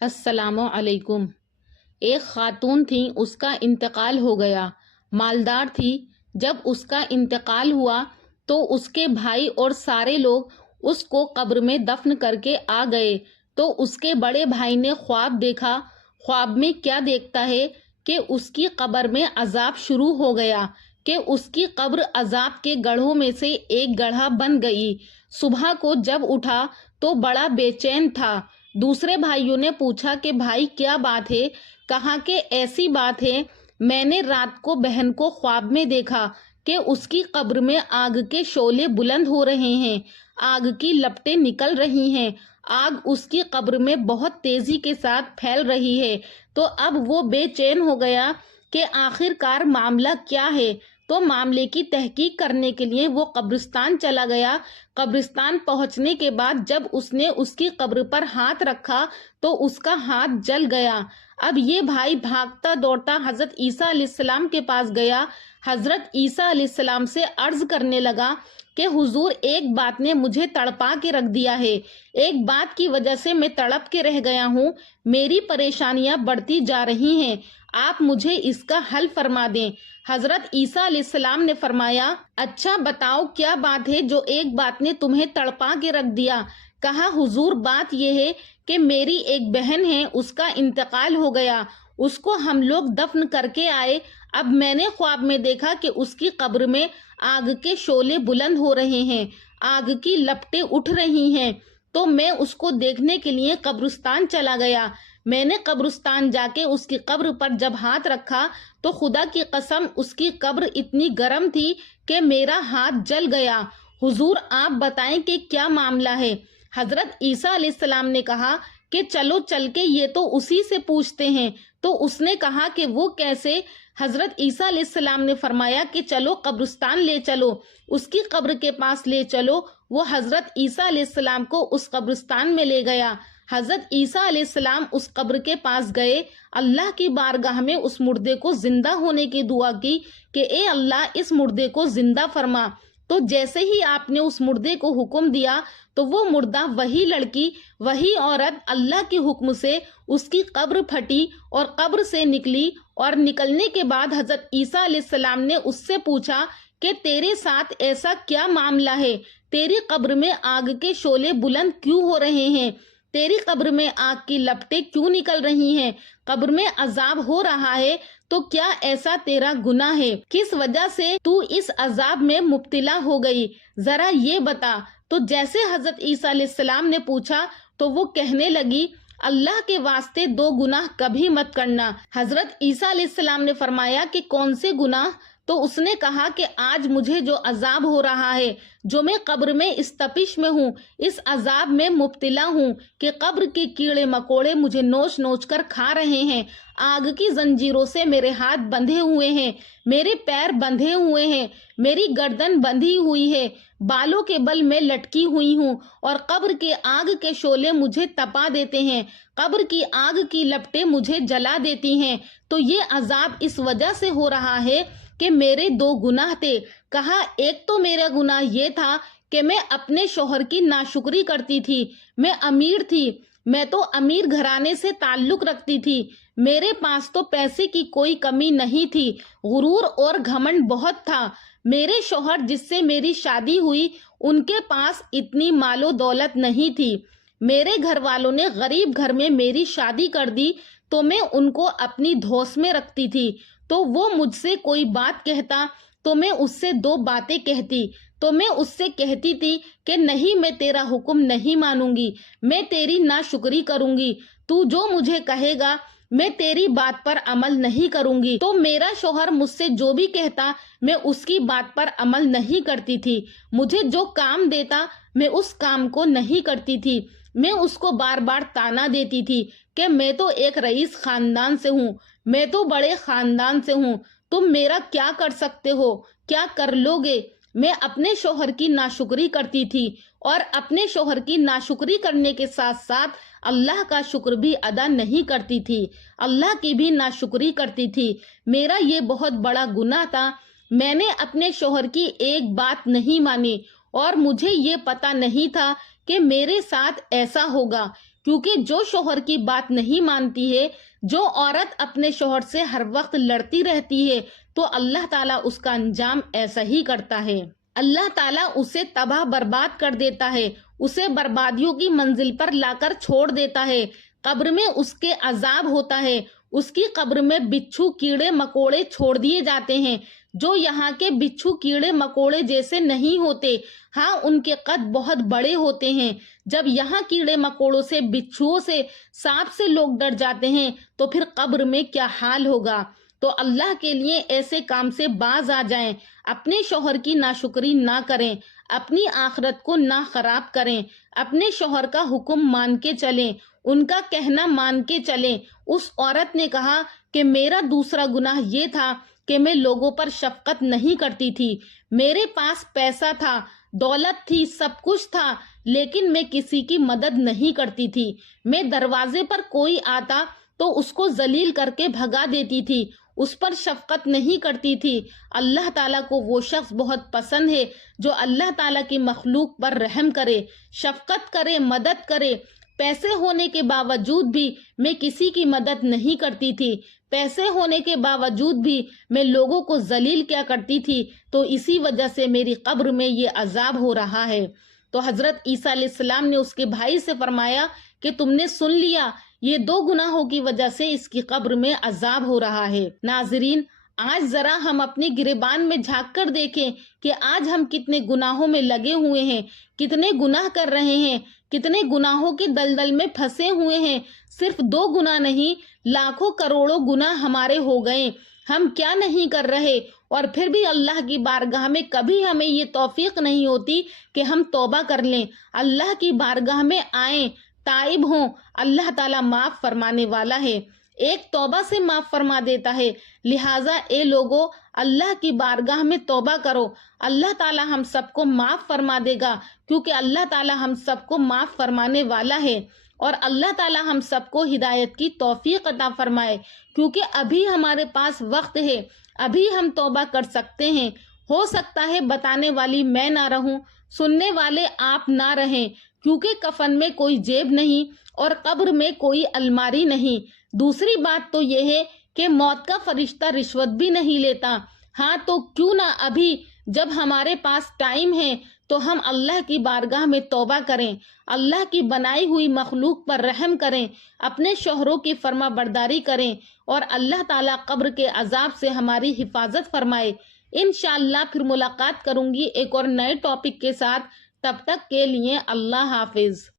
السلام علیکم۔ ایک خاتون تھی، اس کا انتقال ہو گیا، مالدار تھی۔ جب اس کا انتقال ہوا تو اس کے بھائی اور سارے لوگ اس کو قبر میں دفن کر کے آ گئے تو اس کے بڑے بھائی نے خواب دیکھا۔ خواب میں کیا دیکھتا ہے کہ اس کی قبر میں عذاب شروع ہو گیا، کہ اس کی قبر عذاب کے گڑھوں میں سے ایک گڑھا بن گئی۔ صبح کو جب اٹھا تو بڑا بے چین تھا۔ دوسرے بھائیوں نے پوچھا کہ بھائی کیا بات ہے؟ کہا کہ ایسی بات ہے، میں نے رات کو بہن کو خواب میں دیکھا کہ اس کی قبر میں آگ کے شعلے بلند ہو رہے ہیں، آگ کی لپٹیں نکل رہی ہیں، آگ اس کی قبر میں بہت تیزی کے ساتھ پھیل رہی ہے۔ تو اب وہ بے چین ہو گیا کہ آخر کار معاملہ کیا ہے، تو معاملے کی تحقیق کرنے کے لیے وہ قبرستان چلا گیا۔ قبرستان پہنچنے کے بعد جب اس نے اس کی قبر پر ہاتھ رکھا تو اس کا ہاتھ جل گیا۔ اب یہ بھائی بھاگتا دوڑتا حضرت عیسیٰ علیہ السلام کے پاس گیا۔ حضرت عیسیٰ علیہ السلام سے عرض کرنے لگا کہ حضور، ایک بات نے مجھے تڑپا کے رکھ دیا ہے، ایک بات کی وجہ سے میں تڑپ کے رہ گیا ہوں، میری پریشانیاں بڑھتی جا رہی ہیں، آپ مجھے اس کا حل فرما دیں۔ حضرت عیسیٰ علیہ السلام نے فرمایا، اچھا بتاؤ کیا بات ہے جو ایک بات نے تمہیں تڑپا کے رکھ دیا؟ کہا حضور، بات یہ ہے کہ میری ایک بہن ہے، اس کا انتقال ہو گیا، اس کو ہم لوگ دفن کر کے آئے، اب میں نے خواب میں دیکھا کہ اس کی قبر میں آگ کے شعلے بلند ہو رہے ہیں، آگ کی لپٹیں اٹھ رہی ہیں، تو میں اس کو دیکھنے کے لیے قبرستان چلا گیا۔ میں نے قبرستان جا کے اس کی قبر پر جب ہاتھ رکھا تو خدا کی قسم اس کی قبر اتنی گرم تھی کہ میرا ہاتھ جل گیا۔ حضور آپ بتائیں کہ کیا معاملہ ہے؟ حضرت عیسیٰ علیہ السلام نے کہا کہ چلو چل کے یہ تو اسی سے پوچھتے ہیں۔ تو اس نے کہا کہ وہ کیسے؟ حضرت عیسیٰ علیہ السلام نے فرمایا کہ چلو قبرستان لے چلو، اس کی قبر کے پاس لے چلو۔ وہ حضرت عیسیٰ علیہ السلام کو اس قبرستان میں لے گیا۔ حضرت عیسیٰ علیہ السلام اس قبر کے پاس گئے، اللہ کی بارگاہ میں اس مردے کو زندہ ہونے کی دعا کی کہ اے اللہ اس مردے کو زندہ فرما۔ تو جیسے ہی آپ نے اس مردے کو حکم دیا تو وہ مردہ، وہی لڑکی، وہی عورت اللہ کے حکم سے اس کی قبر پھٹی اور قبر سے نکلی، اور نکلنے کے بعد حضرت عیسیٰ علیہ السلام نے اس سے پوچھا کہ تیرے ساتھ ایسا کیا معاملہ ہے؟ تیری قبر میں آگ کے شعلے بلند کیوں ہو رہے ہیں؟ تیری قبر میں آگ کی لپٹیں کیوں نکل رہی ہیں؟ قبر میں عذاب ہو رہا ہے، تو کیا ایسا تیرا گناہ ہے؟ کس وجہ سے تو اس عذاب میں مبتلا ہو گئی؟ ذرا یہ بتا۔ تو جیسے حضرت عیسیٰ علیہ السلام نے پوچھا تو وہ کہنے لگی، اللہ کے واسطے 2 گناہ کبھی مت کرنا۔ حضرت عیسیٰ علیہ السلام نے فرمایا کہ کون سے گناہ؟ تو اس نے کہا کہ آج مجھے جو عذاب ہو رہا ہے، جو میں قبر میں اس تپش میں ہوں، اس عذاب میں مبتلا ہوں کہ قبر کے کیڑے مکوڑے مجھے نوچ نوچ کر کھا رہے ہیں، آگ کی زنجیروں سے میرے ہاتھ بندھے ہوئے ہیں، میرے پیر بندھے ہوئے ہیں، میری گردن بندھی ہوئی ہے، بالوں کے بل میں لٹکی ہوئی ہوں، اور قبر کے آگ کے شعلے مجھے تپا دیتے ہیں، قبر کی آگ کی لپٹیں مجھے جلا دیتی ہیں۔ تو یہ عذاب اس وجہ سے ہو رہا ہے کہ میرے 2 گناہ تھے۔ کہا ایک تو میرا گناہ یہ تھا کہ میں اپنے شوہر کی ناشکری کرتی تھی، میں امیر تھی، میں تو امیر گھرانے سے تعلق رکھتی تھی، میرے پاس تو پیسے کی کوئی کمی نہیں تھی، غرور اور گھمنڈ بہت تھا۔ میرے شوہر جس سے میری شادی ہوئی ان کے پاس اتنی مال و دولت نہیں تھی، میرے گھر والوں نے غریب گھر میں میری شادی کر دی، تو میں ان کو اپنی دھوس میں رکھتی تھی، تو وہ مجھ سے کوئی بات کہتا تو میں اس سے 2 باتیں کہتی، تو میں اس سے کہتی تھی کہ نہیں، میں تیرا حکم نہیں مانوں گی، میں تیری ناشکری کروں گی، تو جو مجھے کہے گا میں تیری بات پر عمل نہیں کروں گی۔ تو میرا شوہر مجھ سے جو بھی کہتا میں اس کی بات پر عمل نہیں کرتی تھی، مجھے جو کام دیتا میں اس کام کو نہیں کرتی تھی، میں اس کو بار بار تانا دیتی تھی کہ میں تو ایک رئیس خاندان سے ہوں، میں تو بڑے خاندان سے ہوں، تم میرا کیا کر سکتے ہو، کیا کر لو گے؟ میں اپنے شوہر کی ناشکری کرتی تھی، اور اپنے شوہر کی ناشکری کرنے کے ساتھ ساتھ اللہ کا شکر بھی ادا نہیں کرتی تھی، اللہ کی بھی ناشکری کرتی تھی۔ میرا یہ بہت بڑا گناہ تھا، میں نے اپنے شوہر کی ایک بات نہیں مانی، اور مجھے یہ پتا نہیں تھا کہ میرے ساتھ ایسا ہوگا، کیونکہ جو شوہر کی بات نہیں مانتی ہے، جو عورت اپنے شوہر سے ہر وقت لڑتی رہتی ہے، تو اللہ تعالیٰ اس کا انجام ایسا ہی کرتا ہے۔ اللہ تعالیٰ اسے تباہ برباد کر دیتا ہے، اسے بربادیوں کی منزل پر لا کر چھوڑ دیتا ہے۔ قبر میں اس کے عذاب ہوتا ہے، اس کی قبر میں بچھو کیڑے مکوڑے چھوڑ دیے جاتے ہیں، جو یہاں کے بچھو کیڑے مکوڑے جیسے نہیں ہوتے، ہاں ان کے قد بہت بڑے ہوتے ہیں۔ جب یہاں کیڑے مکوڑوں سے، بچھوؤں سے، سانپ سے لوگ ڈر جاتے ہیں تو پھر قبر میں کیا حال ہوگا۔ تو اللہ کے لیے ایسے کام سے باز آ جائیں، اپنے شوہر کی ناشکری نہ کریں، اپنی آخرت کو نہ خراب کریں، اپنے شوہر کا حکم مان کے چلیں، ان کا کہنا مان کے چلیں۔ اس عورت نے کہا کہ میرا دوسرا گناہ یہ تھا کہ میں لوگوں پر شفقت نہیں کرتی تھی، میرے پاس پیسہ تھا، دولت تھی، سب کچھ تھا، لیکن میں کسی کی مدد نہیں کرتی تھی۔ میں دروازے پر کوئی آتا تو اس کو ذلیل کر کے بھگا دیتی تھی، اس پر شفقت نہیں کرتی تھی۔ اللہ تعالیٰ کو وہ شخص بہت پسند ہے جو اللہ تعالیٰ کی مخلوق پر رحم کرے، شفقت کرے، مدد کرے۔ پیسے ہونے کے باوجود بھی میں کسی کی مدد نہیں کرتی تھی، پیسے ہونے کے باوجود بھی میں لوگوں کو ذلیل کیا کرتی تھی، تو اسی وجہ سے میری قبر میں یہ عذاب ہو رہا ہے۔ تو حضرت عیسیٰ علیہ السلام نے اس کے بھائی سے فرمایا کہ تم نے سن لیا، یہ 2 گناہوں کی وجہ سے اس کی قبر میں عذاب ہو رہا ہے۔ ناظرین، آج ذرا ہم اپنے گریبان میں جھانک کر دیکھیں کہ آج ہم کتنے گناہوں میں لگے ہوئے ہیں، کتنے گناہ کر رہے ہیں، کتنے گناہوں کے دلدل میں پھنسے ہوئے ہیں۔ صرف 2 گناہ نہیں، لاکھوں کروڑوں گناہ ہمارے ہو گئے، ہم کیا نہیں کر رہے، اور پھر بھی اللہ کی بارگاہ میں کبھی ہمیں یہ توفیق نہیں ہوتی کہ ہم توبہ کر لیں، اللہ کی بارگاہ میں آئیں، تائب ہوں۔ اللہ تعالیٰ معاف فرمانے والا ہے، ایک توبہ سے معاف فرما دیتا ہے۔ لہٰذا اے لوگو، اللہ کی بارگاہ میں توبہ کرو، اللہ تعالیٰ ہم سب کو معاف فرما دے گا، کیونکہ اللہ تعالیٰ ہم سب کو معاف فرمانے والا ہے۔ اور اللہ تعالیٰ ہم سب کو ہدایت کی توفیق عطا فرمائے، کیونکہ ابھی ہمارے پاس وقت ہے، ابھی ہم توبہ کر سکتے ہیں۔ ہو سکتا ہے بتانے والی میں نہ رہوں، سننے والے آپ نہ رہیں، کیونکہ کفن میں کوئی جیب نہیں اور قبر میں کوئی الماری نہیں۔ دوسری بات تو یہ ہے کہ موت کا فرشتہ رشوت بھی نہیں لیتا۔ ہاں تو کیوں نہ ابھی جب ہمارے پاس ٹائم ہے تو ہم اللہ کی بارگاہ میں توبہ کریں، اللہ کی بنائی ہوئی مخلوق پر رحم کریں، اپنے شوہروں کی فرما برداری کریں، اور اللہ تعالیٰ قبر کے عذاب سے ہماری حفاظت فرمائے۔ انشاءاللہ پھر ملاقات کروں گی ایک اور نئے ٹاپک کے ساتھ، تب تک کے لیے اللہ حافظ۔